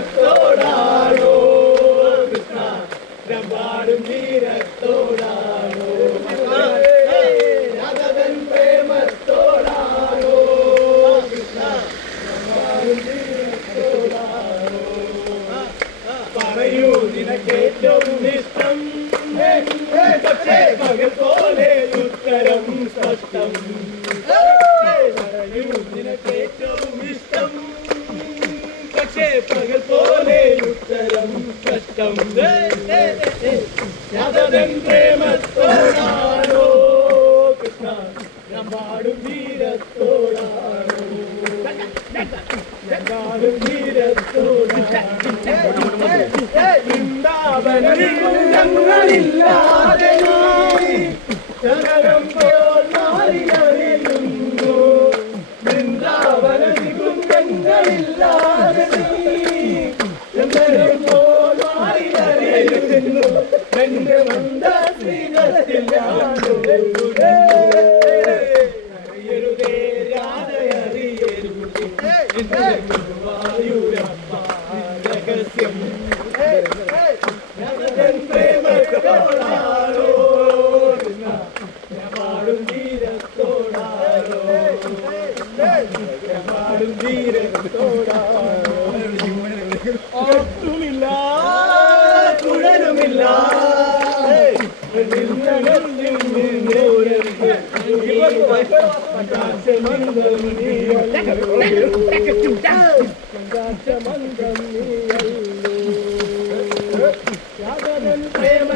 പ്രേമത്തോടാണോ കൃഷ്ണ രമ്പാടും വീരത്തോടാണോ രാധവൻ പ്രേമത്തോടാണോ കൃഷ്ണ രമ്പാടും വീരത്തോടാണോ പറയൂ നിനക്കേറ്റവും ഇഷ്ടം പക്ഷേ പകൽ പോലെ ഉത്തരം സ്പഷ്ടം പറയൂ നിനക്കേറ്റവും ഇഷ്ടം പക്ഷേ പകൽ പോലെ ഉത്തരം കഷ്ടം യാദവൻ പ്രേമത്തോടാണോ കൃഷ്ണ രമ്പാടും വീരത്തോടാണോ രമ്പാടും വീരത്തോടാണോ വൃന്ദാവനങ്ങളില്ലാതെ ശരണം പോൽ മാറിയറിയുന്നു വൃന്ദാവനങ്ങളില്ലാതെ ശരണം പോൽ മാറിയറിയുന്നു എന്റെ മന്ദസ്മിതത്തിലാണുരുതേ അറിയരുതേ രാധയറിയരുതേ എന്റെ ഗുരുവായൂരപ്പ രഹസ്യം രാധൻ പ്രേമത്തോടാണോ രമാടും വീരത്തോടാണോ രമാടും വീരത്തോടാണോ ഒട്ടുമില്ല തുടരുമില്ല പ്രേമ